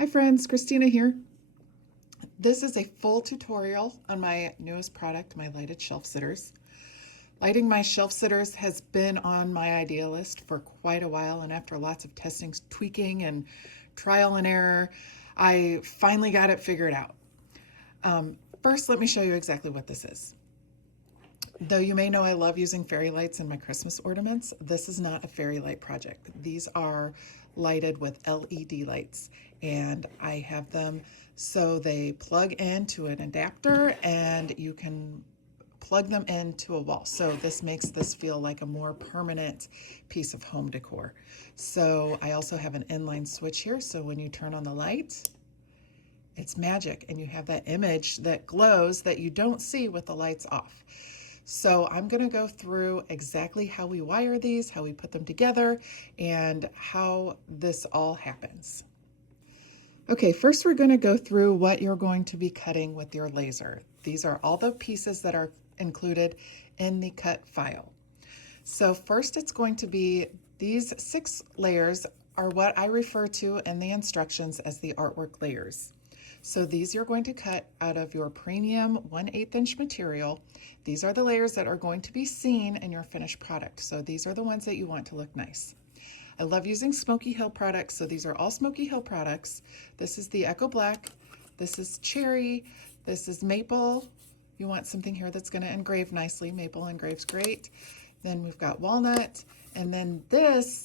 Hi friends, Christina here. This is a full tutorial on my newest product, my lighted shelf sitters. Lighting my shelf sitters has been on my idea list for quite a while, and after lots of testing, tweaking, and trial and error, I finally got it figured out. First, let me show you exactly what this is. Though you may know I love using fairy lights in my Christmas ornaments, this is not a fairy light project. These are lighted with LED lights, and I have them so they plug into an adapter and you can plug them into a wall. So this makes this feel like a more permanent piece of home decor. So I also have an inline switch here, so when you turn on the light, it's magic and you have that image that glows that you don't see with the lights off. So I'm going to go through exactly how we wire these, how we put them together, and how this all happens. Okay, first we're going to go through what you're going to be cutting with your laser. These are all the pieces that are included in the cut file. So first it's going to be these 6 layers are what I refer to in the instructions as the artwork layers. So these you're going to cut out of your premium 1/8 inch material. These are the layers that are going to be seen in your finished product. So these are the ones that you want to look nice. I love using Smoky Hill products, so these are all Smoky Hill products. This is the Echo Black, this is Cherry, this is Maple. You want something here that's going to engrave nicely. Maple engraves great. Then we've got Walnut, and then this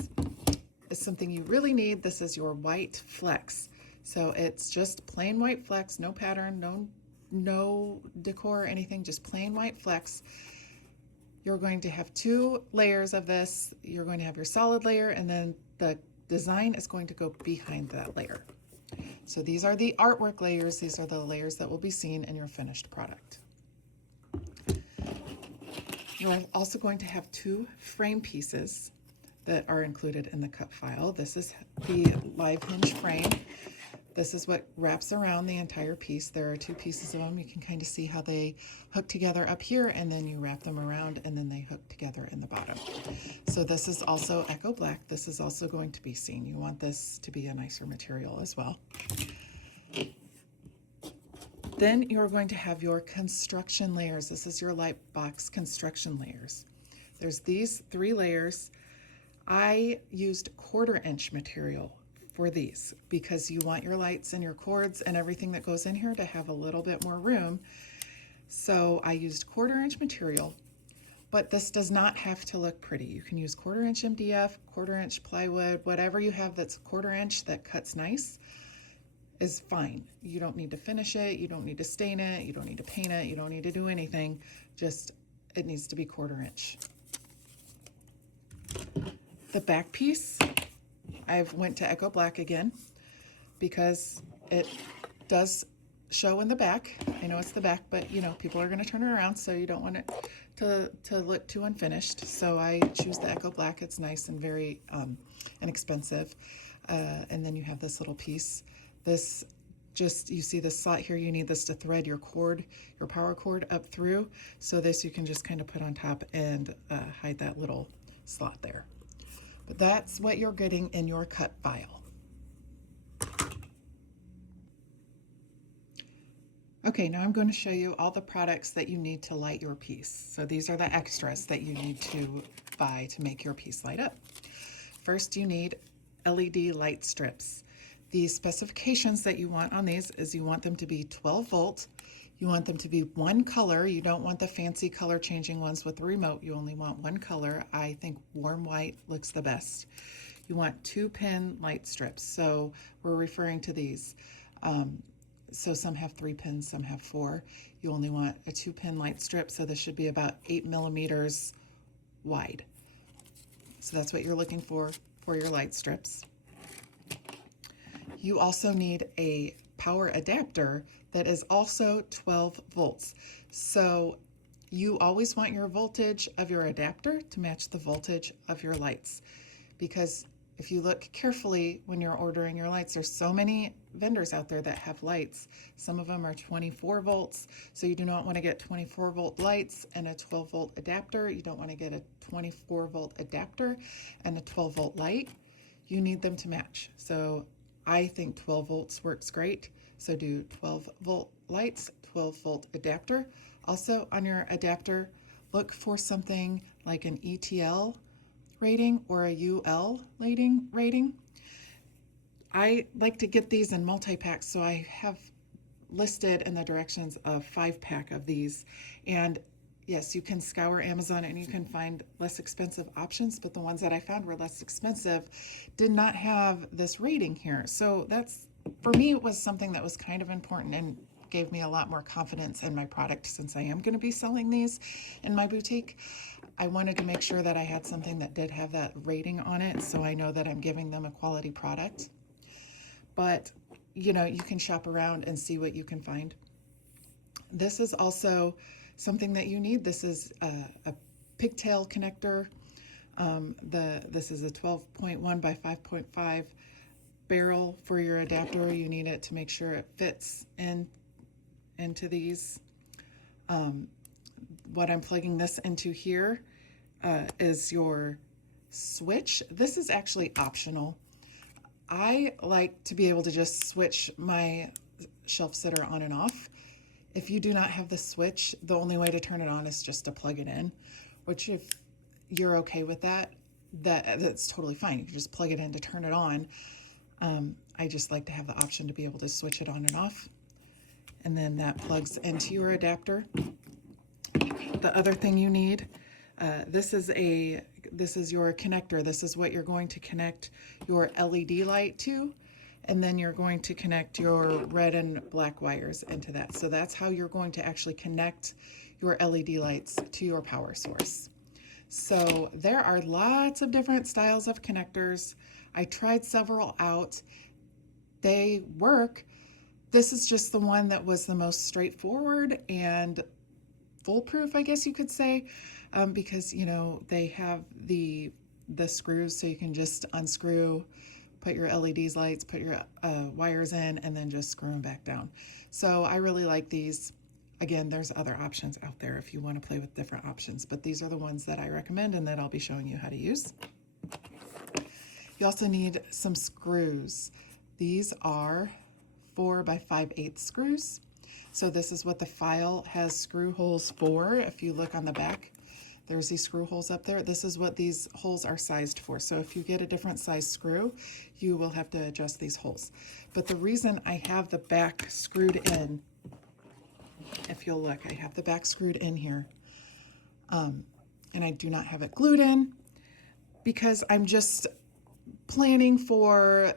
is something you really need. This is your white flex. So it's just plain white flex, no pattern, no decor or anything, just plain white flex. You're going to have 2 layers of this. You're going to have your solid layer, and then the design is going to go behind that layer. So these are the artwork layers. These are the layers that will be seen in your finished product. You're also going to have 2 frame pieces that are included in the cut file. This is the live hinge frame. This is what wraps around the entire piece. There are 2 pieces of them. You can kind of see how they hook together up here, and then you wrap them around, and then they hook together in the bottom. So this is also Echo Black. This is also going to be seen. You want this to be a nicer material as well. Then you're going to have your construction layers. This is your light box construction layers. There's these 3 layers. I used 1/4 inch material for these because you want your lights and your cords and everything that goes in here to have a little bit more room. So I used 1/4 inch material, but this does not have to look pretty. You can use 1/4 inch MDF, 1/4 inch plywood, whatever you have that's 1/4 inch that cuts nice is fine. You don't need to finish it, you don't need to stain it, you don't need to paint it, you don't need to do anything. Just it needs to be 1/4 inch. The back piece, I've went to Echo Black again because it does show in the back. I know it's the back, but you know, people are going to turn it around, so you don't want it to look too unfinished. So I choose the Echo Black. It's nice and very inexpensive. And then you have this little piece. This just, you see this slot here, you need this to thread your cord, your power cord up through. So this you can just kind of put on top and hide that little slot there. But that's what you're getting in your cut file. Okay, now I'm going to show you all the products that you need to light your piece. So these are the extras that you need to buy to make your piece light up. First, you need LED light strips. The specifications that you want on these is you want them to be 12 volt. You want them to be one color. You don't want the fancy color changing ones with the remote. You only want one color. I think warm white looks the best. You want 2-pin light strips. So we're referring to these. So some have 3 pins, some have 4. You only want a 2-pin light strip, so this should be about 8 millimeters wide. So that's what you're looking for your light strips. You also need a power adapter that is also 12 volts. So you always want your voltage of your adapter to match the voltage of your lights, because if you look carefully when you're ordering your lights, there's so many vendors out there that have lights. Some of them are 24 volts, so you do not want to get 24 volt lights and a 12 volt adapter. You don't want to get a 24 volt adapter and a 12 volt light. You need them to match. So I think 12 volts works great. So do 12-volt lights, 12-volt adapter. Also on your adapter, look for something like an ETL rating or a UL rating. I like to get these in multi-packs, so I have listed in the directions a 5-pack of these. And yes, you can scour Amazon and you can find less expensive options, but the ones that I found were less expensive did not have this rating here. So that's, for me, it was something that was kind of important and gave me a lot more confidence in my product since I am going to be selling these in my boutique. I wanted to make sure that I had something that did have that rating on it so I know that I'm giving them a quality product. But you know, you can shop around and see what you can find. This is also something that you need. This is a pigtail connector. This is a 12.1 by 5.5 barrel for your adapter. You need it to make sure it fits into these. What I'm plugging this into here is your switch. This is actually optional. I like to be able to just switch my shelf sitter on and off. If you do not have the switch, the only way to turn it on is just to plug it in, which if you're okay with that, that's totally fine. You can just plug it in to turn it on. I just like to have the option to be able to switch it on and off. And then that plugs into your adapter. The other thing you need, this is your connector. This is what you're going to connect your LED light to, and then you're going to connect your red and black wires into that. So that's how you're going to actually connect your LED lights to your power source. So there are lots of different styles of connectors. I tried several out. They work. This is just the one that was the most straightforward and foolproof, I guess you could say, because you know they have the screws, so you can just unscrew, put your LEDs lights, put your wires in, and then just screw them back down. So I really like these. Again, there's other options out there if you want to play with different options, but these are the ones that I recommend and that I'll be showing you how to use. You also need some screws. These are 4 by 5/8 screws. So this is what the file has screw holes for. If you look on the back, there's these screw holes up there. This is what these holes are sized for. So if you get a different size screw, you will have to adjust these holes. But the reason I have the back screwed in, if you'll look, I have the back screwed in here, and I do not have it glued in because I'm just planning for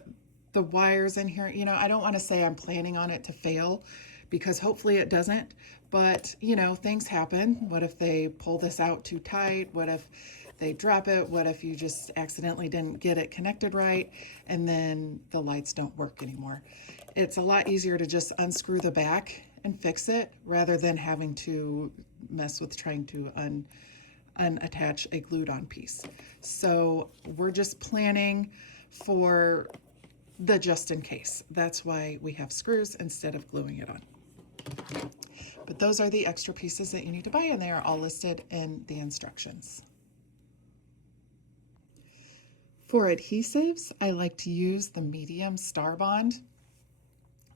the wires in here. You know, I don't want to say I'm planning on it to fail because hopefully it doesn't, but you know, things happen. What if they pull this out too tight? What if they drop it? What if you just accidentally didn't get it connected right and then the lights don't work anymore? It's a lot easier to just unscrew the back and fix it rather than having to mess with trying to unattach a glued on piece. So we're just planning for the just in case. That's why we have screws instead of gluing it on. But those are the extra pieces that you need to buy, and they are all listed in the instructions. For adhesives, I like to use the medium Star Bond.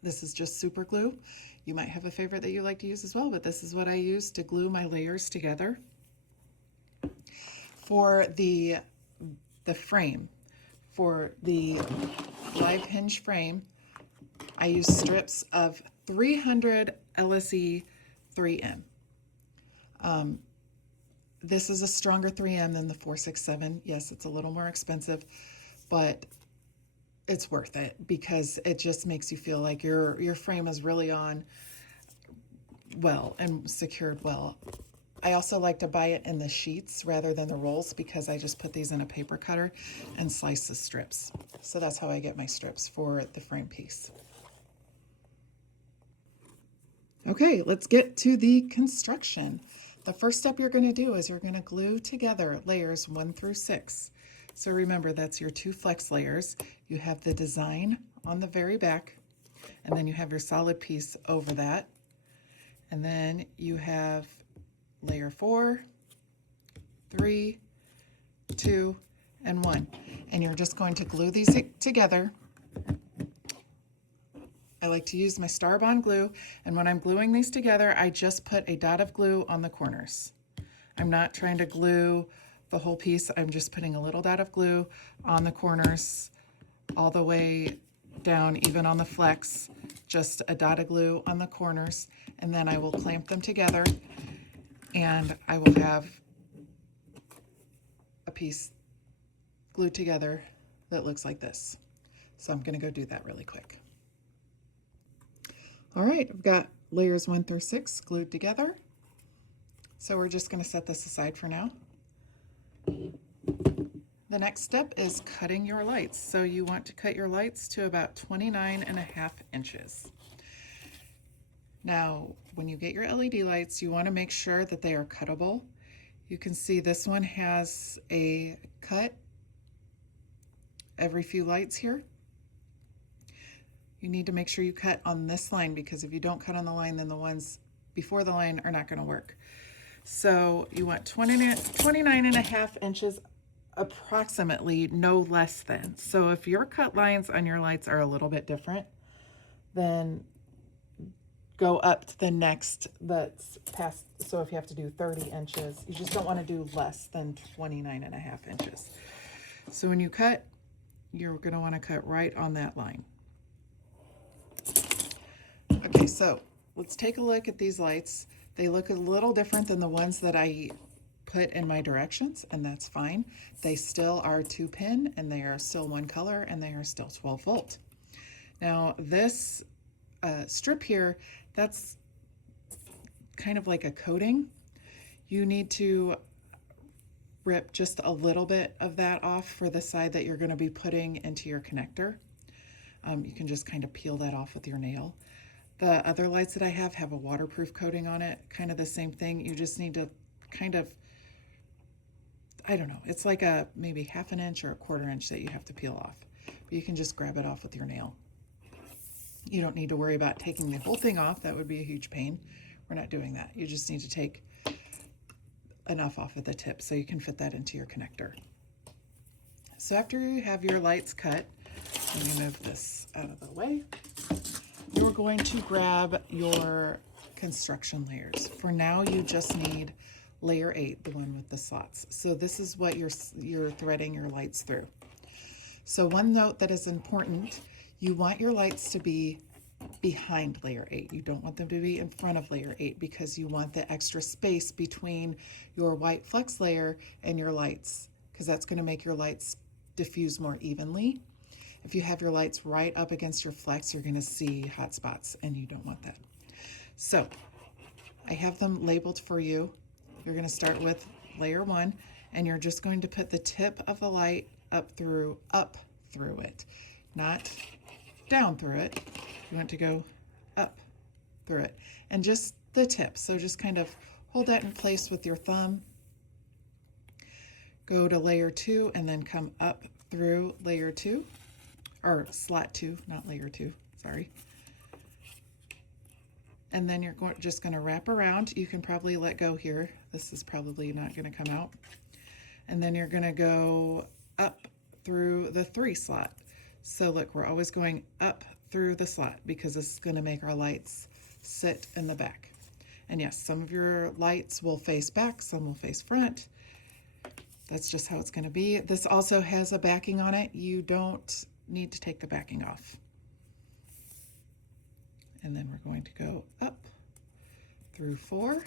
This is just super glue. You might have a favorite that you like to use as well, but this is what I use to glue my layers together. For the frame, for the live hinge frame, I use strips of 300 LSE 3M. This is a stronger 3M than the 467. Yes, it's a little more expensive, but it's worth it because it just makes you feel like your frame is really on well and secured well. I also like to buy it in the sheets rather than the rolls because I just put these in a paper cutter and slice the strips. So that's how I get my strips for the frame piece. Okay, let's get to the construction. The first step you're going to do is you're going to glue together layers 1 through 6. So remember, that's your 2 flex layers. You have the design on the very back, and then you have your solid piece over that. And then you have layer 4, 3, 2, and 1. And you're just going to glue these together I like to use my Star-Bond glue, and when I'm gluing these together, I just put a dot of glue on the corners. I'm not trying to glue the whole piece. I'm just putting a little dot of glue on the corners all the way down, even on the flex, just a dot of glue on the corners, and then I will clamp them together, and I will have a piece glued together that looks like this. So I'm going to go do that really quick. All right, I've got layers 1 through 6 glued together. So we're just going to set this aside for now. The next step is cutting your lights. So you want to cut your lights to about 29.5 inches. Now, when you get your LED lights, you want to make sure that they are cuttable. You can see this one has a cut every few lights here. You need to make sure you cut on this line, because if you don't cut on the line, then the ones before the line are not going to work. So you want 29.5 inches approximately, no less than. So if your cut lines on your lights are a little bit different, then go up to the next that's past. So if you have to do 30 inches, you just don't want to do less than 29.5 inches. So when you cut, you're going to want to cut right on that line. Okay, so let's take a look at these lights. They look a little different than the ones that I put in my directions, and that's fine. They still are 2-pin, and they are still one color, and they are still 12 volt. Now this strip here, that's kind of like a coating. You need to rip just a little bit of that off for the side that you're going to be putting into your connector. You can just kind of peel that off with your nail. The other lights that I have a waterproof coating on it, kind of the same thing. You just need to kind of, I don't know, it's like a maybe 1/2 inch or a 1/4 inch that you have to peel off. But you can just grab it off with your nail. You don't need to worry about taking the whole thing off. That would be a huge pain. We're not doing that. You just need to take enough off at the tip so you can fit that into your connector. So after you have your lights cut, let me move this out of the way. You're going to grab your construction layers. For now, you just need layer 8, the one with the slots. So this is what you're threading your lights through. So one note that is important, you want your lights to be behind layer 8. You don't want them to be in front of layer 8, because you want the extra space between your white flex layer and your lights, because that's going to make your lights diffuse more evenly. If you have your lights right up against your flex, you're going to see hot spots, and you don't want that. So I have them labeled for you. You're going to start with layer 1, and you're just going to put the tip of the light up through it, not down through it. You want to go up through it, and just the tip. So just kind of hold that in place with your thumb. Go to layer 2 and then come up through layer 2, or slot 2, not layer 2, sorry. And then you're just going to wrap around. You can probably let go here. This is probably not going to come out. And then you're going to go up through the 3 slot. So look, we're always going up through the slot, because this is going to make our lights sit in the back. And yes, some of your lights will face back, some will face front. That's just how it's going to be. This also has a backing on it. You don't need to take the backing off. And then we're going to go up through 4.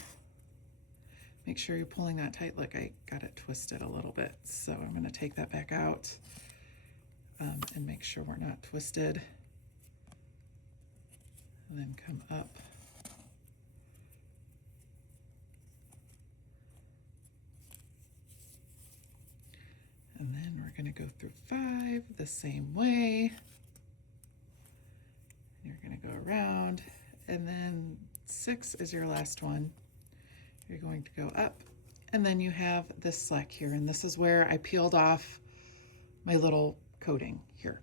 Make sure you're pulling that tight. Look, I got it twisted a little bit, so I'm going to take that back out and make sure we're not twisted. And then come up. And then we're going to go through 5 the same way. You're going to go around, and then 6 is your last one. You're going to go up, and then you have this slack here, and this is where I peeled off my little coating here.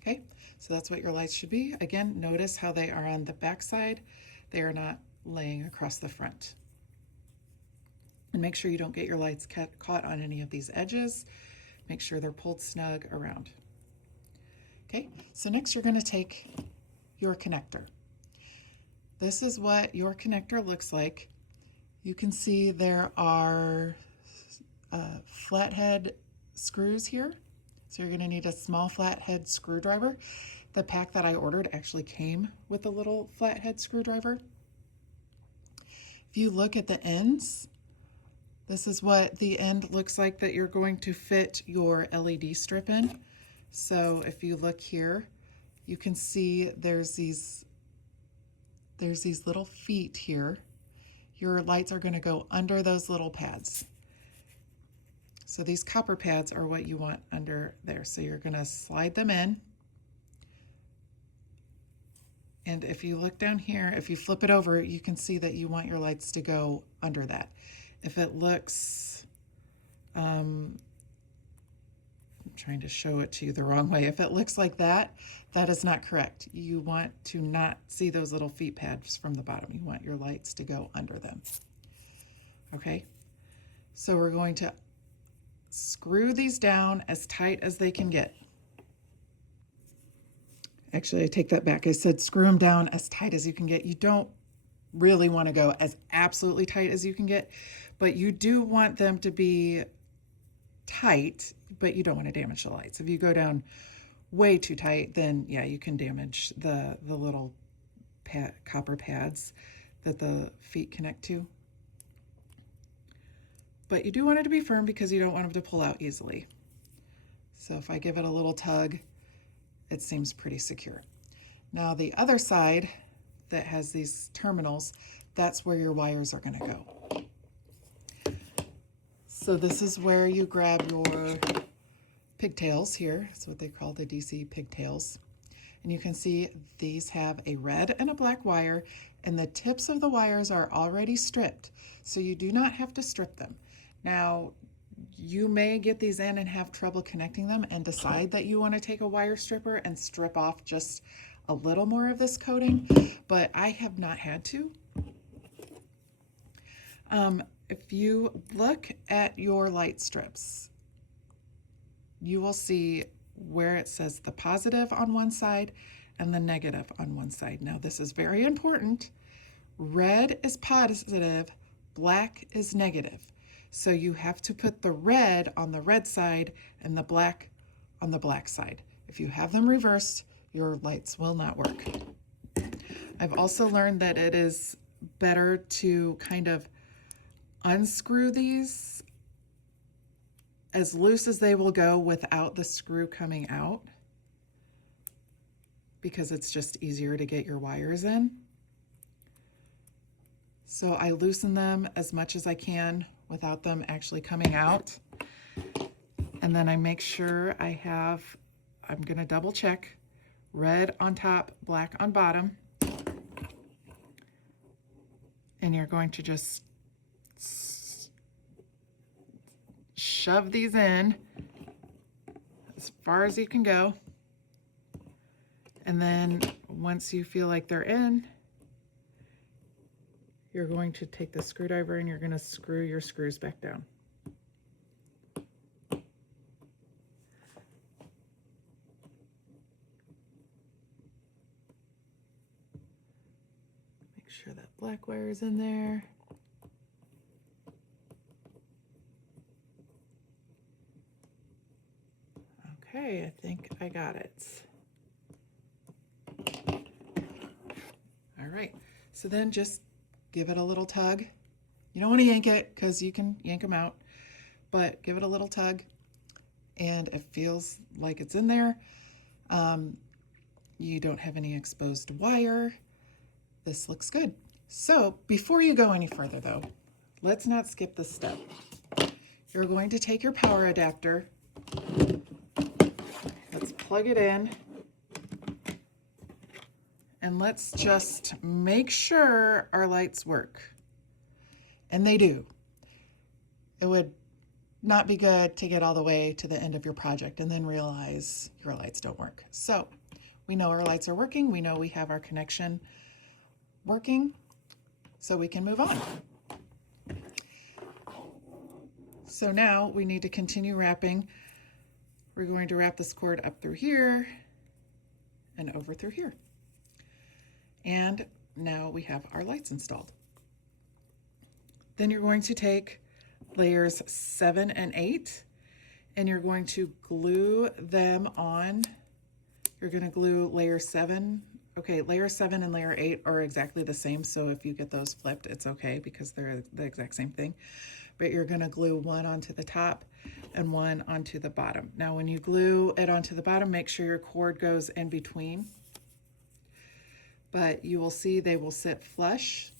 Okay, so that's what your lights should be. Again, notice how they are on the back side. They are not laying across the front. And make sure you don't get your lights caught on any of these edges. Make sure they're pulled snug around. Okay, so next you're going to take your connector. This is what your connector looks like. You can see there are flathead screws here. So you're going to need a small flathead screwdriver. The pack that I ordered actually came with a little flathead screwdriver. If you look at the ends, this is what the end looks like that you're going to fit your LED strip in. So if you look here, you can see there's these little feet here. Your lights are going to go under those little pads. So these copper pads are what you want under there. So you're going to slide them in. And if you look down here, if you flip it over, you can see that you want your lights to go under that. If it looks, I'm trying to show it to you the wrong way. If it looks like that, that is not correct. You want to not see those little feet pads from the bottom. You want your lights to go under them. Okay, so we're going to screw these down as tight as they can get. Actually, I take that back. I said screw them down as tight as you can get. You don't really want to go as absolutely tight as you can get, but you do want them to be tight, but you don't want to damage the lights. If you go down way too tight, then yeah, you can damage the little copper pads that the feet connect to. But you do want it to be firm because you don't want them to pull out easily. So if I give it a little tug, it seems pretty secure. Now the other side that has these terminals, that's where your wires are going to go. So this is where you grab your pigtails here. That's what they call the DC pigtails. And you can see these have a red and a black wire, and the tips of the wires are already stripped, so you do not have to strip them. Now, you may get these in and have trouble connecting them and decide that you want to take a wire stripper and strip off just a little more of this coating, but I have not had to. If you look at your light strips, you will see where it says the positive on one side and the negative on one side. Now, this is very important. Red is positive, black is negative. So you have to put the red on the red side and the black on the black side. If you have them reversed, your lights will not work. I've also learned that it is better to kind of unscrew these as loose as they will go without the screw coming out, because it's just easier to get your wires in. So I loosen them as much as I can without them actually coming out. And then I make sure I'm gonna double check, red on top, black on bottom. And you're going to just shove these in as far as you can go. And then once you feel like they're in, you're going to take the screwdriver and you're going to screw your screws back down. Make sure that black wire is in there. Okay, I think I got it. All right, so then just give it a little tug. You don't want to yank it because you can yank them out, but give it a little tug and it feels like it's in there. You don't have any exposed wire. This looks good. So before you go any further though, let's not skip this step. You're going to take your power adapter. Let's plug it in. And let's just make sure our lights work. And they do. It would not be good to get all the way to the end of your project and then realize your lights don't work. So we know our lights are working. We know we have our connection working, so we can move on. So now we need to continue wrapping. We're going to wrap this cord up through here and over through here. And now we have our lights installed. Then you're going to take layers 7 and 8 and you're going to glue them on. You're going to glue layer 7. Okay, layer 7 and layer 8 are exactly the same, so if you get those flipped, it's okay because they're the exact same thing. But you're going to glue one onto the top and one onto the bottom. Now when you glue it onto the bottom, make sure your cord goes in between. But you will see they will sit flush.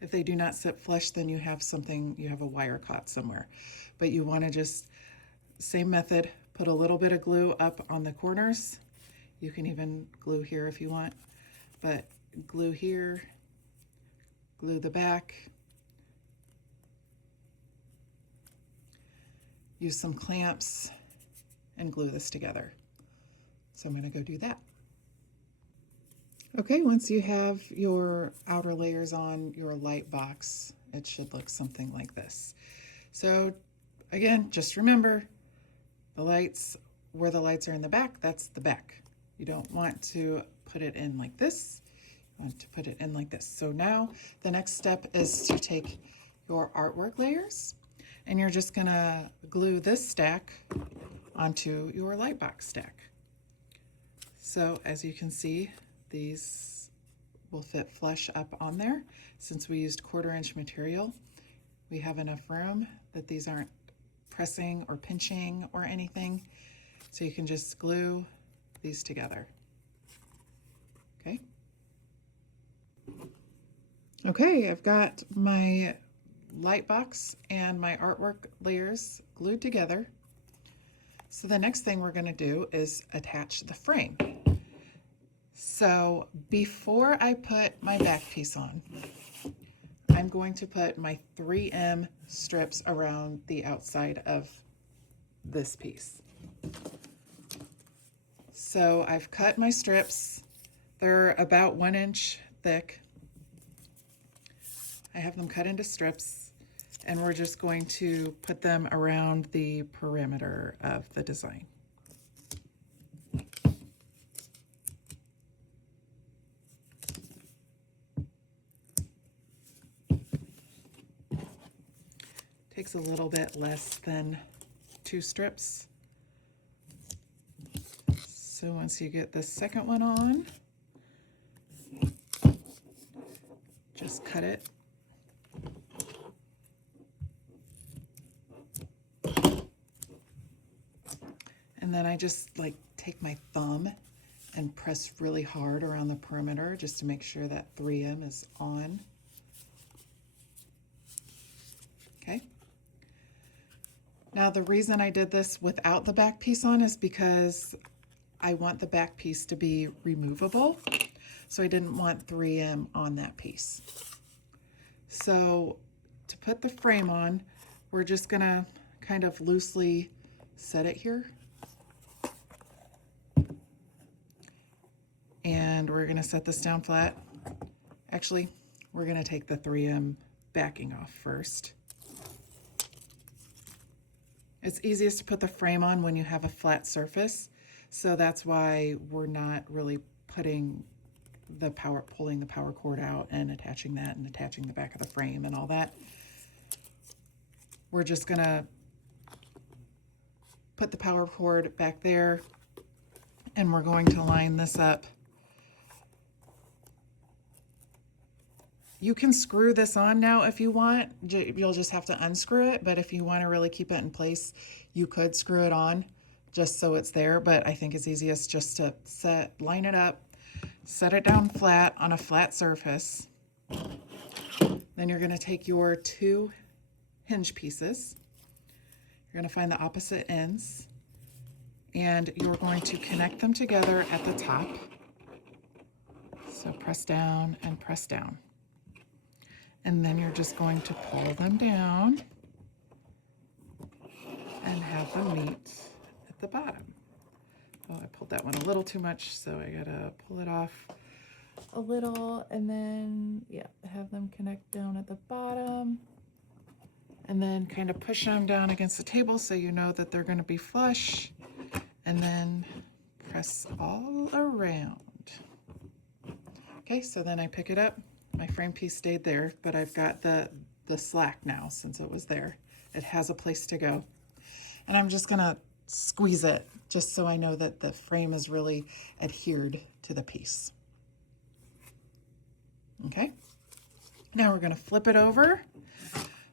If they do not sit flush, then you have something, you have a wire caught somewhere. But you want to just, same method, put a little bit of glue up on the corners. You can even glue here if you want, but glue here, glue the back. Use some clamps and glue this together. So I'm going to go do that. Okay, once you have your outer layers on your light box, it should look something like this. So again, just remember the lights, where the lights are in the back, that's the back. You don't want to put it in like this. You want to put it in like this. So now the next step is to take your artwork layers and you're just gonna glue this stack onto your light box stack. So as you can see, these will fit flush up on there. Since we used 1/4 inch material, we have enough room that these aren't pressing or pinching or anything. So you can just glue these together. Okay. Okay, I've got my light box and my artwork layers glued together. So the next thing we're going to do is attach the frame. So before I put my back piece on, I'm going to put my 3M strips around the outside of this piece. So I've cut my strips. They're about 1 inch thick. I have them cut into strips, and we're just going to put them around the perimeter of the design. Takes a little bit less than 2 strips. So once you get the second one on, just cut it. And then I just like take my thumb and press really hard around the perimeter just to make sure that 3M is on. Okay. Now the reason I did this without the back piece on is because I want the back piece to be removable. So I didn't want 3M on that piece. So to put the frame on, we're just gonna kind of loosely set it here. And we're gonna set this down flat. Actually, we're gonna take the 3M backing off first. It's easiest to put the frame on when you have a flat surface, so that's why we're not really pulling the power cord out and attaching that and attaching the back of the frame and all that. We're just gonna put the power cord back there, and we're going to line this up. You can screw this on now if you want. You'll just have to unscrew it, but if you want to really keep it in place, you could screw it on just so it's there, but I think it's easiest just to line it up, set it down flat on a flat surface. Then you're going to take your 2 hinge pieces. You're going to find the opposite ends, and you're going to connect them together at the top. So press down and press down. And then you're just going to pull them down and have them meet at the bottom. Oh, I pulled that one a little too much, so I gotta pull it off a little, and then, yeah, have them connect down at the bottom. And then kind of push them down against the table so you know that they're gonna be flush. And then press all around. Okay, so then I pick it up. My frame piece stayed there, but I've got the slack now since it was there. It has a place to go. And I'm just gonna squeeze it just so I know that the frame is really adhered to the piece. Okay, now we're gonna flip it over.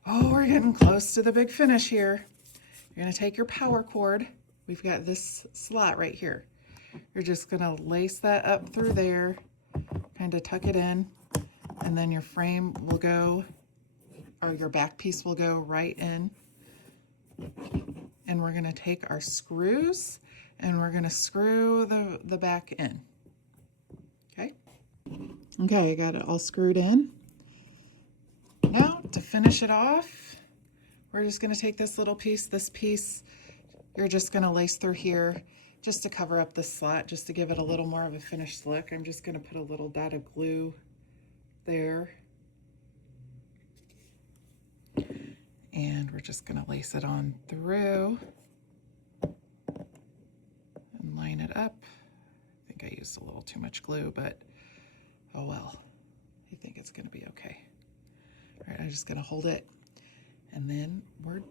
Oh, we're getting close to the big finish here. You're gonna take your power cord. We've got this slot right here. You're just gonna lace that up through there, kind of tuck it in, and then your frame will go, or your back piece will go right in. And we're gonna take our screws and we're gonna screw the back in. Okay? Okay, I got it all screwed in. Now, to finish it off, we're just gonna take this little piece, you're just gonna lace through here just to cover up this slot, just to give it a little more of a finished look. I'm just gonna put a little dot of glue there. And we're just gonna lace it on through and line it up. I think I used a little too much glue, but oh well. I think it's gonna be okay. All right, I'm just gonna hold it and then we're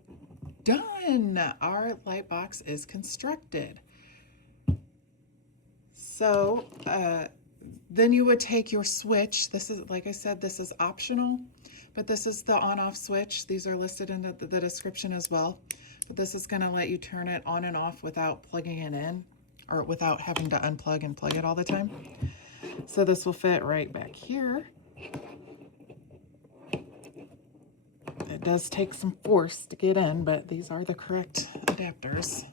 done. Our light box is constructed. So then you would take your switch. This is, like I said, this is optional, but this is the on-off switch. These are listed in the description as well. But this is gonna let you turn it on and off without plugging it in, or without having to unplug and plug it all the time. So this will fit right back here. It does take some force to get in, but these are the correct adapters.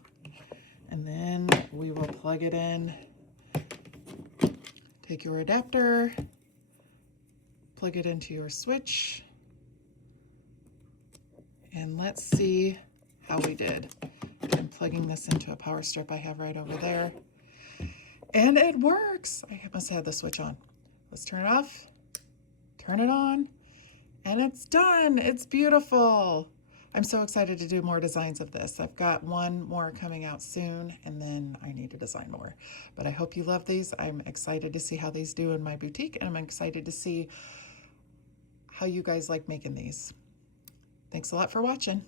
And then we will plug it in. Take your adapter, plug it into your switch, and let's see how we did. I'm plugging this into a power strip I have right over there. And it works. I must have the switch on. Let's turn it off, turn it on, and it's done. It's beautiful. I'm so excited to do more designs of this. I've got one more coming out soon, and then I need to design more. But I hope you love these. I'm excited to see how these do in my boutique, and I'm excited to see how you guys like making these. Thanks a lot for watching.